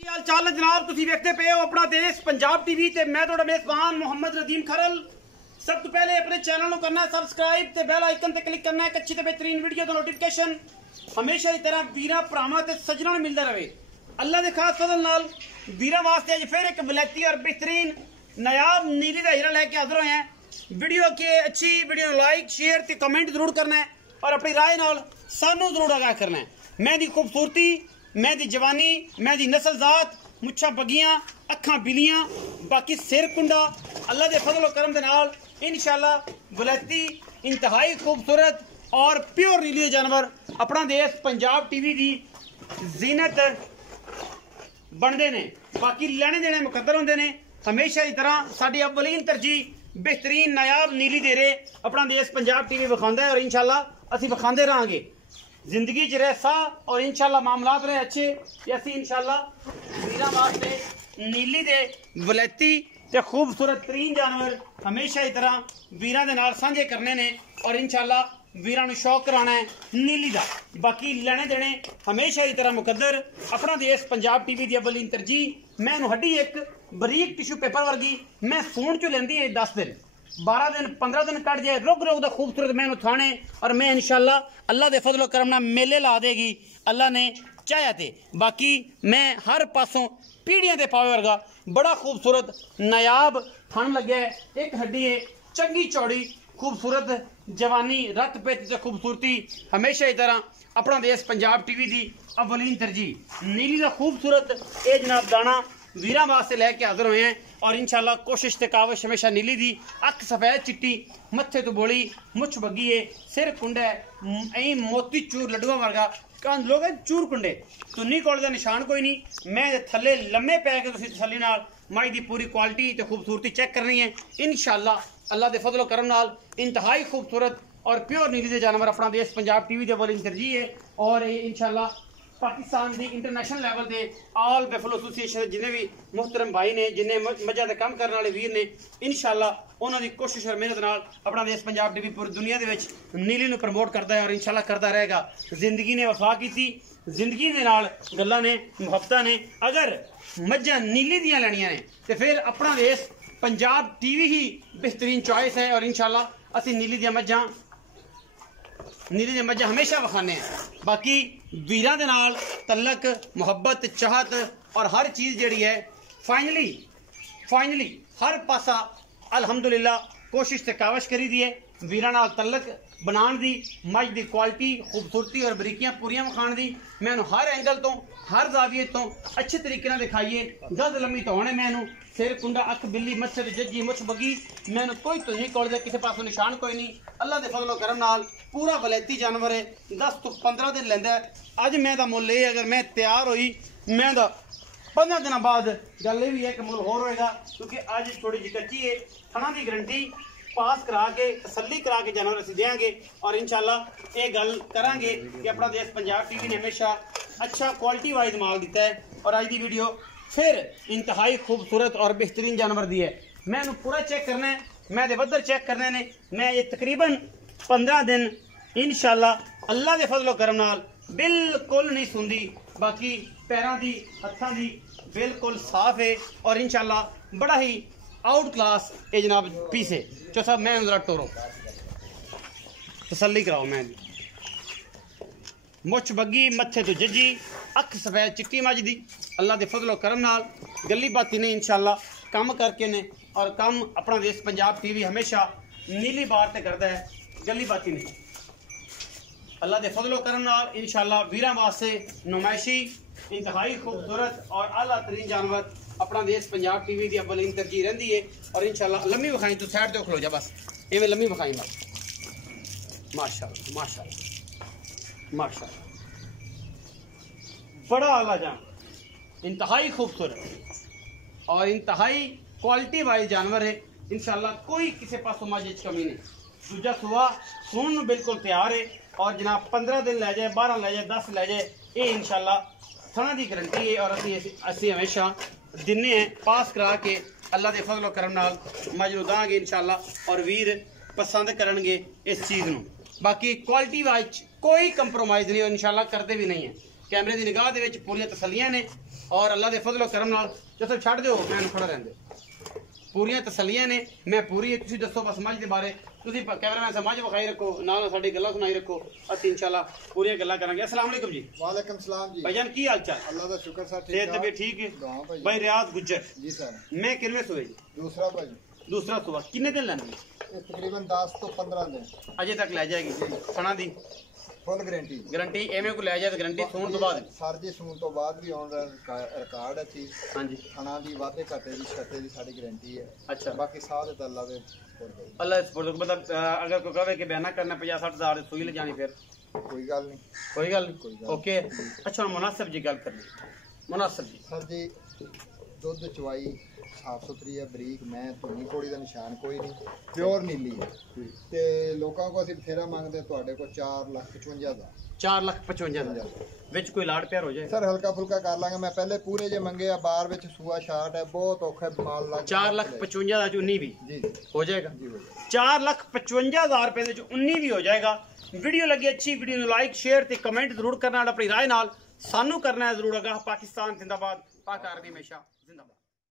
हाल चाल है जनाब, तुसी वेखते पे हो अपना देश पंजाब टीवी ते मैं थोड़ा मेजबान मोहम्मद रदीम खरल। सब तो पहले अपने चैनल को करना है सब्सक्राइब ते बेल आइकन ते क्लिक करना है। अच्छी ते बेहतरीन वीडियो तो नोटिफिकेशन हमेशा की तरह वीरा भरावां ते सज्जनां नूं मिलदा रहे। अल्लाह दे खास फजल नाल वीरा वास्ते अज फिर एक वलैती और बेहतरीन नायाब नीली दा हीरा लेके हाजिर होए हैं। वीडियो के अच्छी वीडियो लाइक शेयर ते कमेंट जरूर करना है और अपनी राय नाल सानू जरूर आगाह करना है। मैं दी खूबसूरती, मैं दी जवानी, मैं दी नस्लजात, मुच्छा बगियां, अखां बिलियां, बाकी सिर कुंडा, अल्लाह दे फजल और करम दे नाल इंशाअल्लाह वलैती इंतहाई खूबसूरत और प्योर नीली जानवर अपना देश पंजाब टीवी दी जीनत बनते ने। बाकी लेने देने मुकद्दर होंदे ने। हमेशा की तरह साडी अव्वलीन तरजीह बेहतरीन नायाब नीली दे रहे अपना देश पंजाब टीवी विखांदा है और इंशाअल्लाह असीं विखांदे रहांगे। जिंदगी च रह सा और इंशाअल्लाह मामलात रहे अच्छे ते असीं इंशाअल्लाह वीरां वास्ते नीली दे वलैती ते खूबसूरत तरीन जानवर हमेशा की तरह वीरां दे नाल सांझे करने ने और इंशाअल्लाह वीरां नूं शौक कराना है नीली दा। बाकी लेने देने हमेशा की तरह मुकद्दर अपना देश पंजाब टीवी दी अव्वलीन तरजीह। मैं हड्डी एक बरीक टिशू पेपर वर्गी मैं सूण चो लेंदी है 10 दिन 12 दिन 15 दिन कट जाए रुक रुक दा खूबसूरत मैं थाने और मैं इंशाअल्लाह अल्लाह दे फजल करम नाल मेले ला देगी अल्लाह ने चाहया ते। बाकी मैं हर पासों पीढ़ियां दे पावे वर्गा बड़ा खूबसूरत नायाब थन लगे। एक हड्डी है चंगी चौड़ी खूबसूरत जवानी रत पेत ते खूबसूरती हमेशा की तरह अपना देश पंजाब टीवी दी अव्वलीन तरजीह नीली दा खूबसूरत ए जनाब दाना वीरां वास्ते लैके हाजिर हुए हैं और इंशाअल्लाह कोशिश ते काविश हमेशा नीली दी अख सफेद चिट्टी मत्थे तो बोली मुछ बगी है सिर कुंडा है मोती चूर लड्डुआ वर्गा कान लोग चूर कुंडे तुन्नी कोल दा निशान कोई नहीं। मैं थल्ले लम्मे पै के तुसीं तसल्ली नाल माई दी पूरी क्वालिटी ते खूबसूरती चेक करनी है इंशाअल्लाह अल्लाह दे फजल करम नाल इंतहाई खूबसूरत और प्योर नीली दे जानवर अपना देश पंजाब टीवी दे अव्वलीन तरजीह है और इंशाअल्लाह पाकिस्तान की इंटरनेशनल लैवल के ऑल बैफलो एसोसीएशन जिन्हें भी मुहतरम भाई ने जिन्हें मजा के काम करने वाले वीर ने इंशाअल्लाह उन्होंने कोशिश और मेहनत नाल अपना देश पंजाब टीवी पूरी दुनिया के नीली नूं प्रमोट करता है और इंशाअल्लाह करता रहेगा। जिंदगी ने वफा की जिंदगी के नाल गल्लां ने मुहब्बतां ने अगर मज्जां नीली दियां लैणियां ने तो फिर अपना देश पंजाब टीवी ही बेहतरीन चॉइस है और इंशाअल्लाह असीं नीली दियां मज्जां हमेशा विखाने हैं। बाकी वीरां दे नाल तलक मुहब्बत चाहत और हर चीज़ जिहड़ी है फाइनली हर पासा अल्हम्दुलिल्लाह कोशिश ते काविश करी दी है वीरां नाल तलक बनाने दी मज दी क्वालिटी खूबसूरती और बरीकियां पूरियां विखाण दी। मैं हर एंगल तो हर जाविये तो अच्छे तरीके नाल दिखाइए गज लम्मी तो होने मैं सिर कुंडा अख बिल्ली मच्छर जज्जी मुछ बगी मैं कोई तुझी कोल किसी पासों निशान कोई नहीं। अल्लाह दे फजल करम नाल पूरा वलैती जानवर है 10 तो 15 दिन लैंदा है। अज मैं दा मुल ये अगर मैं तैयार हुई मैं 15 दिन बाद गल ये भी है कि मुल होर होएगा क्योंकि अज थोड़ी जी कच्ची है। थना की गारंटी पास करा के तसल्ली करा के जानवर असीं देंगे और इंशाअल्लाह ये गल करांगे कि अपना देश पंजाब टीवी ने हमेशा अच्छा क्वालिटी वाइज माल दिता है और अज की वीडियो फिर इंतहाई खूबसूरत और बेहतरीन जानवर दी है। मैं पूरा चेक करना है मैं वधर चेक करने ने मैं ये तकरीबन 15 दिन इंशाअल्लाह अल्लाह के फजलो करम नाल बिल्कुल नहीं सुनती। बाकी पैरों की हत्थों की बिल्कुल साफ है और इंशाअल्लाह बड़ा ही आउट क्लास ये जनाब पीस है। चो साहब मैं जरा टोरो तसल्ली कराओ मैं मुछ बगी मत्थे तो जज्जी अख सफेद चिट्टी मज दी अल्लाह के फजलो करम नाल गली बाती ने इंशाअल्लाह काम करके ने और काम अपना देश पंजाब टीवी हमेशा नीली बार ते करता है गली बाती ने अल्लाह के फजलो करम नाल इंशाअल्लाह वीरां वास्ते नुमाइशी इंतहाई खूबसूरत और आला तरीन जानवर अपना देश पंजाब टीवी की अव्वलीन तरजीह रही है और इंशाअल्लाह लम्मी विखाई तू साइड तो खलो जा बस इवें लम्मी विखाई बस माशाअल्लाह माशाअल्लाह माशाअल्लाह बड़ा आला जानवर इंतहाई खूबसूरत और इंतहाई क्वालिटी वाइज जानवर है इंशाअल्लाह कोई किसी पासों मज कमी नहीं। दूजा सुआ सून बिल्कुल तैयार है और जनाब 15 दिन लै जाए 12 लै जाए 10 लै जाए ये इंशाअल्लाह थना की गारंटी है और असी हमेशा दिने हैं पास करा के अल्लाह के फजलो करम नाल मज नूं दांगे इंशाअल्लाह और वीर पसंद करनगे इस चीज़ नूं। बाकी क्वालिटी वाइज कोई कंप्रोमाइज़ नहीं और इंशाअल्लाह करते भी नहीं है। कैमरे की निगाह के पूरी तसलियां ने और अल्लाह के फजलो करम नाल जैसे छड़ दो मैं खड़ा रहंदे पूरियां तसल्लियां ने मैं पूरी तुसी दसो बस समझ दे बारे तुसी कैमरामैन समझ विखाई रखो नाल साडी गल्लां सुनाई रखो असि इंशाल्लाह पूरी गल्लां करांगे। अस्सलाम वालेकुम जी। वालेकुम सलाम जी। भाईजान की हाल चाल? अल्लाह दा शुक्र सर सेहत तबीयत ठीक है? भाई रियाज गुज्जर जी सर। मैं किनवे सुबह जी? दूसरा भाई। दूसरा सुबह किन्ने दिन लैंदी? तकरीबन 10 तो 15 दिन अजे तक लै जाएगी सना दी फुल गारंटी। गारंटी एवें को लै जाए तो गारंटी सूण तो बाद सर जी सूण तो बाद भी ऑन रिकॉर्ड है चीज। हां जी खाना दी वादे घाटे दी छते दी साडी गारंटी है। अच्छा बाकी साथ तो अल्लाह दे सुपुर्द। अल्लाह दे सुपुर्द मतलब अगर कोई कहे कि बयाना करना 50-60 हज़ार सुई ले जानी फिर कोई गल नहीं। कोई गल नहीं ओके। अच्छा मुनासिब जी गल करनी मुनासिब जी सर जी दुध चवाई साफ सुथरी है बरीक मैं धुनी कोड़ी का निशान कोई नहीं प्योर नीली है ते लोगों को असं बथेरा मंगते ਤੁਹਾਡੇ को 4,55,000 4,55,000 विच कोई लाड़ प्यार हो जाए सर हल्का फुल्का कर लांगे मैं पहले पूरे जे मंगे आ बार विच सूआ शाट है बहुत औखा माल लग 4,55,000 19 भी जी हो जाएगा जी हो जाएगा 4,55,000 रुपए दे 19 भी हो जाएगा। वीडियो लगी अच्छी वीडियो नु लाइक शेयर ते कमेंट जरूर करना अपनी राय नाल सानू करना है जरूर। अगर पाकिस्तान जिंदाबाद पाक आर्मी हमेशा जिंदाबाद।